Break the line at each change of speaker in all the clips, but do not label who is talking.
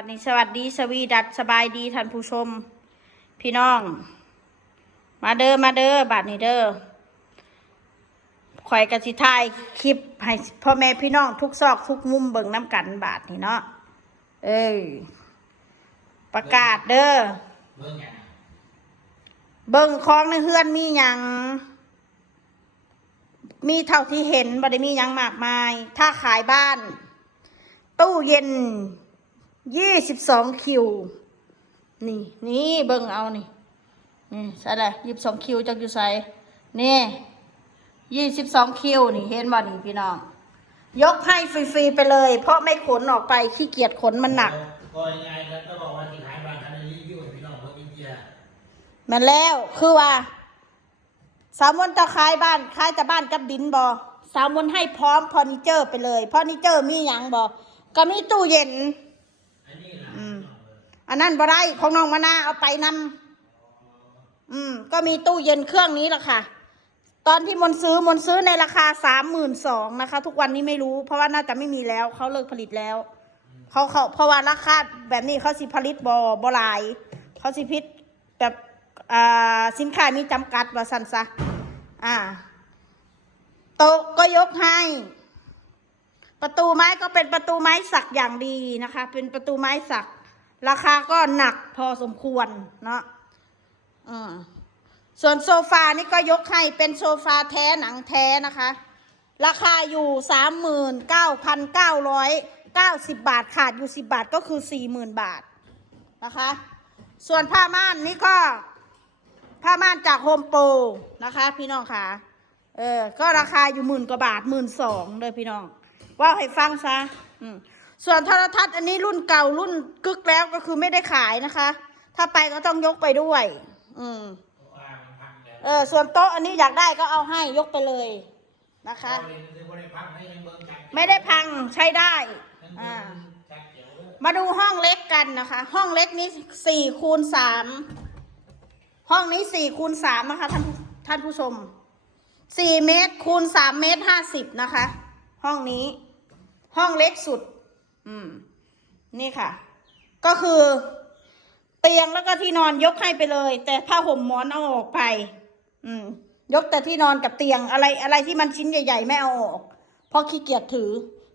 วัสดีสวัสดีสวีดัสสบายดีท่านผู้ชม พี่น้อง มาเด้อมาเด้อบาทนี้เด้อข่อยกสิทายคลิปให้พ่อแม่พี่น้องทุกซอกทุกมุมเบิ่งน้ำกันบาทนี้เนาะเอ้ยประกาศเด้อ
เบิ่งหยัง
เบิ่งของในเฮือนมีหยัง มีเท่าที่เห็นบ่ได้มีหยังมากมาย ถ้าขายบ้าน ตู้เย็น ยี่สิบสองคิว นี่นี่เบิ่งเอานี่นี่ใช่เลยยี่สิบสองคิวจักอยู่ใส่นี่ยี่สิบสองคิวนี่เห็นบ่นี่พี่น้อง ยกให้ฟรีๆไปเลย เพราะไม่ขนออกไปขี้เกียจขนมันหนัก
ก็ยังไงแล้วก็บอกว่าที่ขายบ้านทันได้รีวิวให้พี่น้องเบิ่งอินเดีย
แมันแล้วคือว่า สามวันจะขายบ้านขายแต่บ้านกับดินบอสามวันให้พร้อมเฟอร์นิเจอร์ไปเลยเฟอร์นิเจอร์มีอย่างบอก็มีตู้เย็น
อันนี้ล่ะ
อืม อันนั้นบ่ได้ของน้องมานาเอาไปนำอืม ก็มีตู้เย็นเครื่องนี้แหละค่ะ ตอนที่มนซื้อมนซื้อในราคาสามหมื่นสองนะคะ ทุกวันนี้ไม่รู้ เพราะว่าน่าจะไม่มีแล้วเขาเลิกผลิตแล้วเขาเขาเพราะว่าราคาแบบนี้เขาสิผลิตบอบหลายเขาสิพิษแบบอ่าสินค้ามีจำกัดว่าสันซะอ่าโต๊ะก็ยกให้ ประตูไม้ก็เป็นประตูไม้สักอย่างดีนะคะ เป็นประตูไม้สัก ราคาก็หนักพอสมควรเนาะส่วนโซฟานี่ก็ยกให้เป็นโซฟาแท้หนังแท้นะคะ ราคาอยู่สามหมื่นเก้าพันเก้าร้อยเก้าสิบบาทขาดอยู่สิบบาทก็คือสี่หมื่นบาทนะคะ ส่วนผ้าม่านนี่ก็ผ้าม่านจากโฮมโปรนะคะ พี่น้องค่ะ เออ ก็ราคาอยู่หมื่นกว่าบาทหมื่นสองเลยพี่น้อง ว่าให้ฟังซะอืม ส่วนโทรทัศน์อันนี้รุ่นเก่ารุ่นกึกแล้วก็คือไม่ได้ขายนะคะ ถ้าไปก็ต้องยกไปด้วย อืม
วางพักแล้ว
เออส่วนโต๊ะอันนี้อยากได้ก็เอาให้ยกไปเลยนะคะ
เอาเลยซื้อบ่ได้พักให้ยังเบิ่งจัก
ไม่ได้พังใช้ได้
ยัง
อ่า
เบิ่งจักเดี๋ยวเด้อ
มาดูห้องเล็กกันนะคะ ห้องเล็กนี้สี่คูณสามห้องนี้สี่คูณสามนะคะ ท่านผู้ท่านผู้ชมสี่เมตรคูณสามเมตรห้าสิบนะคะ ห้องนี้ ห้องเล็กสุด อืม นี่ค่ะ ก็คือ เตียงแล้วก็ที่นอนยกให้ไปเลย แต่ผ้าห่มหมอนเอาออกไป อืม ยกแต่ที่นอนกับเตียงอะไรอะไรที่มันชิ้นใหญ่ๆไม่เอาออกเพราะขี้เกียจถือ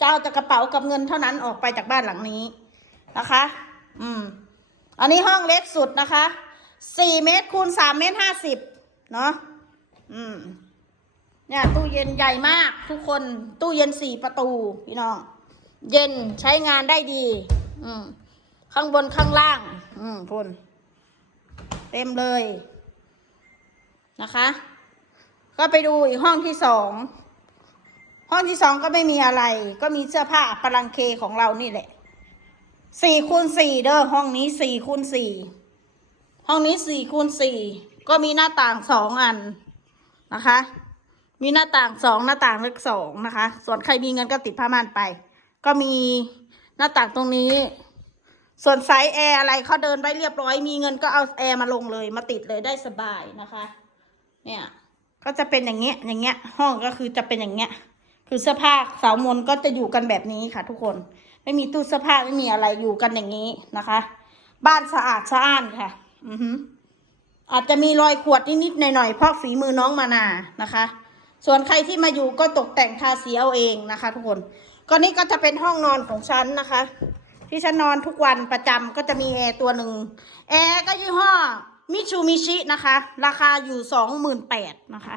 จะเอาแต่กระเป๋ากับเงินเท่านั้นออกไปจากบ้านหลังนี้นะคะ อืม อันนี้ห้องเล็กสุดนะคะ สี่เมตรคูณสามเมตรห้าสิบเนาะ อืม เนี่ยตู้เย็นใหญ่มากทุกคน ตู้เย็นสี่ประตูพี่น้อง เย็นใช้งานได้ดี อืมข้างบนข้างล่าง อืมพุ่นเต็มเลยนะคะ ก็ไปดูอีกห้องที่สองห้องที่สองก็ไม่มีอะไร ก็มีเสื้อผ้าปลังเคของเรานี่แหละสี่คูณสี่เด้อห้องนี้สี่คูณสี่ห้องนี้สี่คูณสี่ก็มีหน้าต่างสองอันนะคะ มีหน้าต่างสองหน้าต่างเล็กสองนะคะ ส่วนใครมีเงินก็ติดผ้าม่านไป ก็มีหน้าต่างตรงนี้ ส่วนไซส์แอร์อะไรเขาเดินไปเรียบร้อย มีเงินก็เอาแอร์มาลงเลย มาติดเลยได้สบายนะคะ เนี่ย ก็จะเป็นอย่างเงี้ย อย่างเงี้ย ห้องก็คือจะเป็นอย่างเงี้ย คือเสื้อผ้าสาวมนก็จะอยู่กันแบบนี้ค่ะ ทุกคน ไม่มีตู้เสื้อผ้าไม่มีอะไรอยู่กันอย่างนี้นะคะ บ้านสะอาดสะอ้านค่ะ อือฮึอาจจะมีรอยขวดนิดๆหน่อยๆเพราะฝีมือน้องมานานะคะ ส่วนใครที่มาอยู่ก็ตกแต่งทาสีเอาเองนะคะ ทุกคน ก็นี่ก็จะเป็นห้องนอนของฉันนะคะ ที่ฉันนอนทุกวันประจำก็จะมีแอร์ตัวหนึ่งแอร์ก็ยี่ห้อมิชูมิชินะคะ ราคาอยู่สองหมื่นแปดนะคะ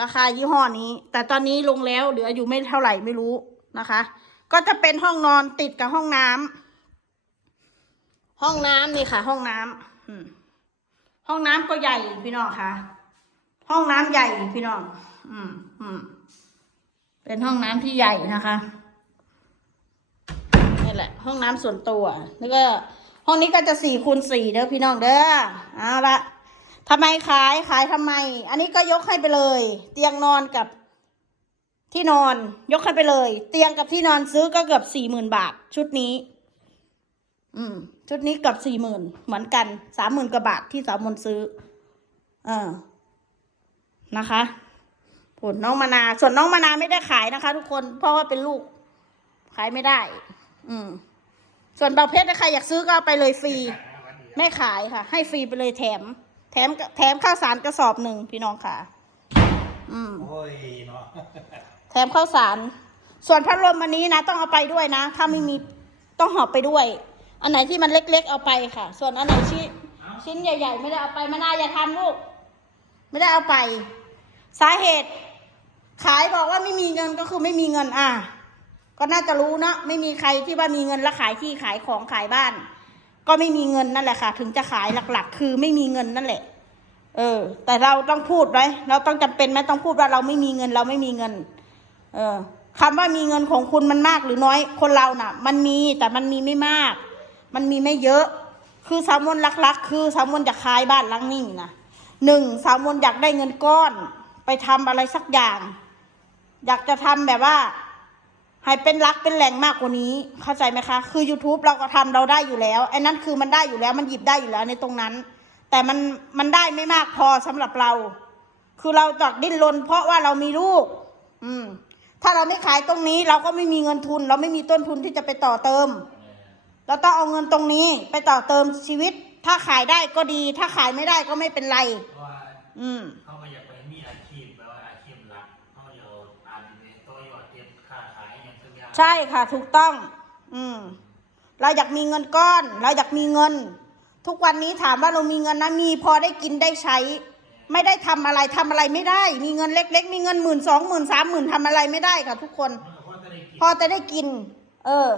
ราคายี่ห้อนี้ แต่ตอนนี้ลงแล้วเหลืออยู่ไม่เท่าไหร่ไม่รู้นะคะ ก็จะเป็นห้องนอนติดกับห้องน้ำห้องน้ำนี่ค่ะ ห้องน้ำอืมห้องน้ำก็ใหญ่พี่น้องค่ะ ห้องน้ำใหญ่พี่น้อง อืมอืม เป็นห้องน้ำที่ใหญ่นะคะนี่แหละ ห้องน้ำส่วนตัวแล้วก็ห้องนี้ก็จะสี่คูณสี่เด้อพี่น้องเด้อเอาละทำไมขายขายทำไม อันนี้ก็ยกให้ไปเลย เตียงนอนกับที่นอนยกให้ไปเลย เตียงกับที่นอนซื้อก็เกือบสี่หมื่นบาท ชุดนี้ อืม ชุดนี้เกือบสี่หมื่นเหมือนกันสามหมื่นกว่าบาทที่สาวมนซื้อ เออนะคะ ผลน้องมานาส่วนน้องมานาไม่ได้ขายนะคะ ทุกคนเพราะว่าเป็นลูก ขายไม่ได้ อืม ส่วนเบาเพชรถ้าใครอยากซื้อก็เอาไปเลยฟรี ไม่ขายค่ะ ให้ฟรีไปเลยแถม แถมแถมข้าวสารกระสอบหนึ่งพี่น้องค่ะ อืม
โอ้ยเนาะ
แถมข้าวสาร ส่วนพัดลมอันนี้นะ ต้องเอาไปด้วยนะ ถ้าไม่มีต้องหอบไปด้วย อันไหนที่มันเล็ก ๆ เอาไปค่ะ ส่วนอันไหนชิ้นชิ้นใหญ่ ๆ ไม่ได้เอาไปมานาอย่าทำลูก ไม่ได้เอาไป สาเหตุ ขายบอกว่าไม่มีเงินก็คือไม่มีเงินอะ ก็น่าจะรู้นะไม่มีใครที่ว่ามีเงินแล้วขายที่ขายของขายบ้าน ก็ไม่มีเงินนั่นแหละค่ะ ถึงจะขายหลักๆ คือไม่มีเงินนั่นแหละ เออ แต่เราต้องพูดไว้เราต้องจำเป็นไหมต้องพูดว่าเราไม่มีเงินเราไม่มีเงิน เออคำว่ามีเงินของคุณมันมากหรือน้อยคนเราน่ะ มันมีแต่มันมีไม่มาก มันมีไม่เยอะ คือสาวมนลักๆคือสาวมนจะขายบ้านหลังนี้นะหนึ่งสาวมนอยากได้เงินก้อน ไปทำอะไรสักอย่าง อยากจะทำแบบว่า ให้เป็นรักเป็นแหล่งมากกว่านี้ เข้าใจไหมคะ คือ YouTube เราก็ทำเราได้อยู่แล้วไอ้นั่นคือมันได้อยู่แล้ว มันหยิบได้อยู่แล้วในตรงนั้น แต่มันมันได้ไม่มากพอสำหรับเรา คือเราจอกดิ้นรนเพราะว่าเรามีลูก อืม ถ้าเราไม่ขายตรงนี้ เราก็ไม่มีเงินทุน เราไม่มีต้นทุนที่จะไปต่อเติมเราต้องเอาเงินตรงนี้ไปต่อเติมชีวิต ถ้าขายได้ก็ดี ถ้าขายไม่ได้ก็ไม่เป็นไร
เพราะว่า
อืม
เขาก็อยากไปมี
ใช่ค่ะ ถูกต้อง อืม เราอยากมีเงินก้อน เราอยากมีเงิน ทุกวันนี้ถามว่าเรามีเงินนะมีพอได้กินได้ใช้ ไม่ได้ทำอะไรทำอะไรไม่ได้ มีเงินเล็ก ๆ มีเงินหมื่นสองหมื่นสามหมื่นทำอะไรไม่ได้ค่ะ ทุกคน
พอจะได้กิน
พอจะได้กินเออ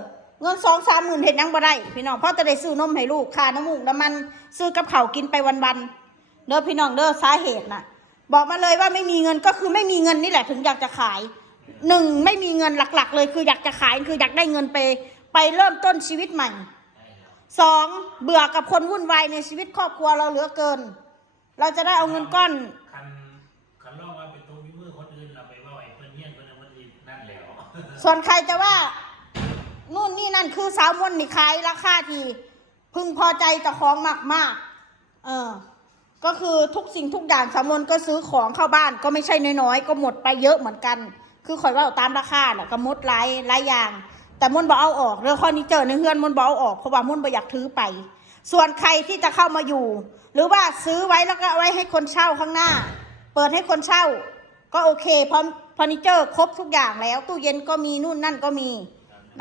เงินสองสามหมื่นเห็นยังบ่ได้พี่น้องพอจะได้ซื้อนมให้ลูกค่าน้ำมูกน้ำมัน ซื้อกับเขากินไปวันๆเด้อพี่น้องเด้อสาเหตุน่ะ บอกมาเลยว่าไม่มีเงินก็คือไม่มีเงินนี่แหละถึงอยากจะขาย หนึ่งไม่มีเงินหลัก ๆ เลยคืออยากจะขายคืออยากได้เงินไป ไปเริ่มต้นชีวิตใหม่สองเบื่อกับคนวุ่นวายในชีวิตครอบครัวเราเหลือเกิน เราจะได้เอาเงินก้อน
คันคันลองว่าเป็นตัวมีมือคนอื่นเราไปว่าไอ้เพื่อนเงี้ยนเพื่อนนั้นมันอีกนั่นแหล้ว
ส่วนใครจะว่านู่นนี่นั่นคือสาวมนต์นี่ขายราคาที่พึงพอใจเจ้าของมากมากๆเออ ก็คือทุกสิ่งทุกอย่างสาวมนต์ก็ซื้อของเข้าบ้าน ก็ไม่ใช่น้อยๆก็หมดไปเยอะเหมือนกัน คือข่อยว่าตามราคาเนี่ยก็หมดหลายหลายอย่าง แต่มนต์บอกเอาออกเรื่องข้อนี้เจอในเฮือนมนต์บอกเอาออกเพราะว่ามนต์บ่อยากถือไป ส่วนใครที่จะเข้ามาอยู่ หรือว่าซื้อไว้แล้วก็เอาไว้ให้คนเช่าข้างหน้า เปิดให้คนเช่า ก็โอเคเพราะเฟอร์นิเจอร์ครบทุกอย่างแล้ว ตู้เย็นก็มีนู่นนั่นก็มี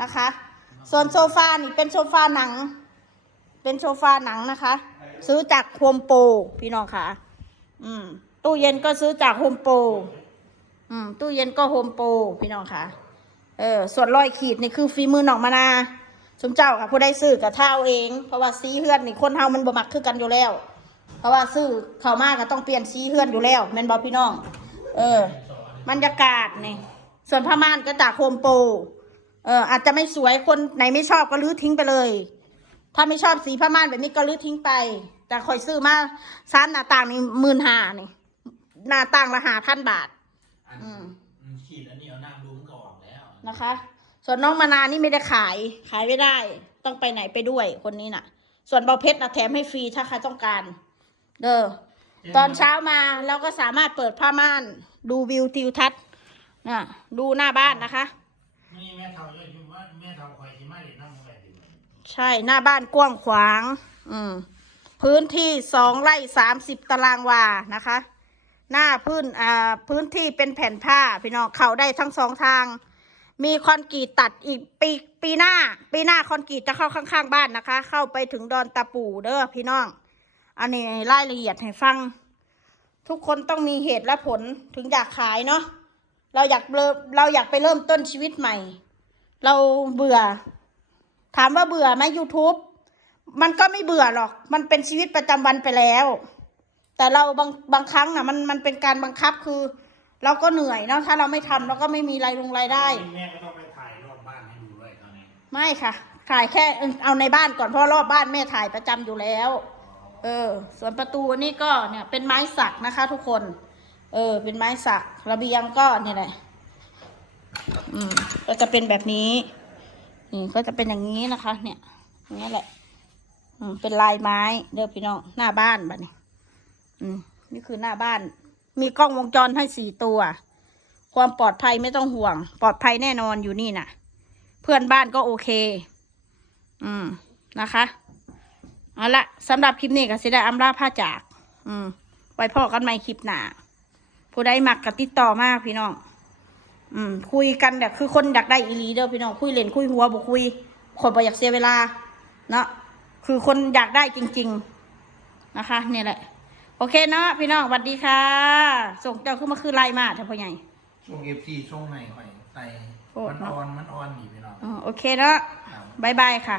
นะคะ ส่วนโซฟานี่เป็นโซฟาหนัง เป็นโซฟาหนังนะคะ ซื้อจากโฮมโปรพี่น้องค่ะ อืมตู้เย็นก็ซื้อจากโฮมโปร อืมตู้เย็นก็โฮมโปรพี่น้องค่ะ เออ ส่วนรอยขีดนี่คือฝีมือหนองมานาสมเจ้าค่ะผู้ได้ซื้อกับเท่าเอง เพราะว่าสีเฮือนนี่คนเฮามันบ่มักคือกันอยู่แล้ว เพราะว่าซื้อเข้ามาก็ต้องเปลี่ยนสีเฮือนอยู่แล้วแม่นบ่พี่น้อง เออบรรยากาศนี่ส่วนผ้าม่านก็จากโฮมโปรเอออาจจะไม่สวยคนไหนไม่ชอบก็รื้อทิ้งไปเลย ถ้าไม่ชอบสีผ้าม่านแบบนี้ก็รื้อทิ้งไป แต่คอยซื้อมาซ้ำหน้าต่างนี่หมื่นห้านี่หน้าต่างละหาพันบาท
อัน
อืม
อืมขีดอันนี้เอาน้ำดูมันก็ออกแล้ว
นะคะ ส่วนน้องมานานี่ไม่ได้ขาย ขายไม่ได้ ต้องไปไหนไปด้วยคนนี้น่ะ ส่วนเบาเพชรนะแถมให้ฟรีถ้าใครต้องการ เด้อ ตอนเช้ามาเราก็สามารถเปิดผ้าม่าน ดูวิวทิวทัศน์นะดูหน้าบ้านนะคะ
นี่แม่เท่าเลยที่ว่าแม่เท่าคอยที่ไม่ได้นั่งอะไรดีมัน
ใช่หน้าบ้านกว้างขวาง อืม พื้นที่สองไร่สามสิบตารางวานะคะ หน้าพื้นอ่าพื้นที่เป็นแผ่นผ้าพี่น้องเข้าได้ทั้งสองทาง มีคอนกรีตตัดอีกปีปีหน้า ปีหน้าคอนกรีตจะเข้าข้างๆบ้านนะคะ เข้าไปถึงดอนตะปูเด้อพี่น้อง อันนี้รายละเอียดให้ฟัง ทุกคนต้องมีเหตุและผลถึงอยากขายเนาะเราอยากเริ่มเราอยากไปเริ่มต้นชีวิตใหม่ เราเบื่อ ถามว่าเบื่อไหม YouTube มันก็ไม่เบื่อหรอก มันเป็นชีวิตประจำวันไปแล้ว แต่เราบางบางครั้งน่ะมันมันเป็นการบังคับคือ เราก็เหนื่อยเนาะถ้าเราไม่ทำเราก็ไม่มีรายลงรายได้
แม่ก็ต้องไปถ่ายรอบบ้านให้ดูด้วยตอนนี้
ไม่ค่ะ ถ่ายแค่เอาในบ้านก่อนเพราะรอบบ้านแม่ถ่ายประจำอยู่แล้ว เออ ส่วนประตูนี่ก็เนี่ยเป็นไม้สักนะคะ ทุกคน เออ เป็นไม้สัก ระเบียงก็เนี่ยแหละ อืมก็จะเป็นแบบนี้ นี่ก็จะเป็นอย่างนี้นะคะ เนี่ยอย่างนี้ยแหละ อืมเป็นลายไม้เด้อพี่น้องหน้าบ้านบ้านี้ อืมนี่คือหน้าบ้าน มีกล้องวงจรให้สี่ตัว ความปลอดภัยไม่ต้องห่วง ปลอดภัยแน่นอนอยู่นี่น่ะ เพื่อนบ้านก็โอเค อืมนะคะเอาละสำหรับคลิปนี้ก็สิได้อำลาผ้าจาก อืม ไว้พอกันใหม่คลิปหน้าผู้ใดมักก็ติดต่อมากพี่น้อง อืม คุยกันแบบคือคนอยากได้อีลีเด้อพี่น้อง คุยเล่นคุยหัวบ่คุย คนบ่อยากเสียเวลา เนาะ คือคนอยากได้จริง ๆ นะคะ เนี่ยแหละ โอเคเนาะพี่น้องสวัสดีค่ะ ส่งเจ้าขึ้นมาคือไล่มาเถอะพ่อใหญ่
ช่วงเอฟซีช่วงไหนหอยใส่
โอ้
มันออนมันออนหนีไปเนาะ
อ๋อโอเคเนาะ
ครับ
บายบายค่ะ